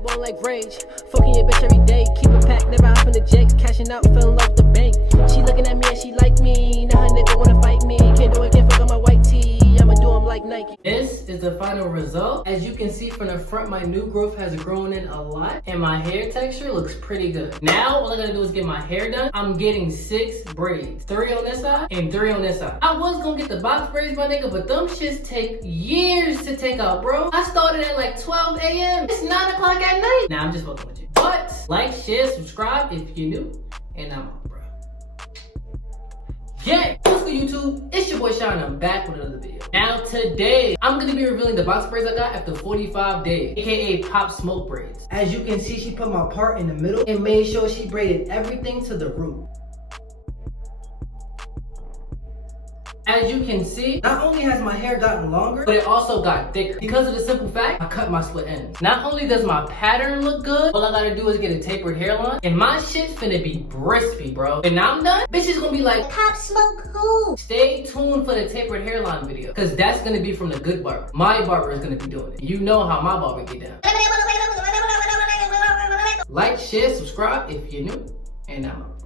keep on like rage. Fucking your bitch every day. Keep it packed, never hop in the jet. Cashing out, fell in love with the bank. She looking at me and she like me. Now her nigga wanna fight me. Can't do it, can't fuck on my white tee. I'ma do him like Nike. This is the final result. As you can see from the front, my new growth has grown in a lot and my hair texture looks pretty good. Now all I gotta do is get my hair done. I'm getting 6 braids, 3 on this side and 3 on this side. I was gonna get the box braids, my nigga, but them shits take years to take out, bro. I started at like 12 a.m. It's 9 o'clock at night. Nah, I'm just fucking with you. But like, share, subscribe if you're new, and I'm out, bro. Yeah, what's good, YouTube? It's your boy Sean, and I'm back with another video. Now today, I'm gonna be revealing the box braids I got after 45 days, aka Pop Smoke braids. As you can see, she put my part in the middle and made sure she braided everything to the root. As you can see, not only has my hair gotten longer, but it also got thicker. Because of the simple fact, I cut my split ends. Not only does my pattern look good, all I gotta do is get a tapered hairline, and my shit finna be crispy, bro. And I'm done, bitches gonna be like, Pop Smoke who? Stay tuned for the tapered hairline video, cause that's gonna be from the good barber. My barber is gonna be doing it. You know how my barber get down. Like, share, subscribe if you're new, and I'm out.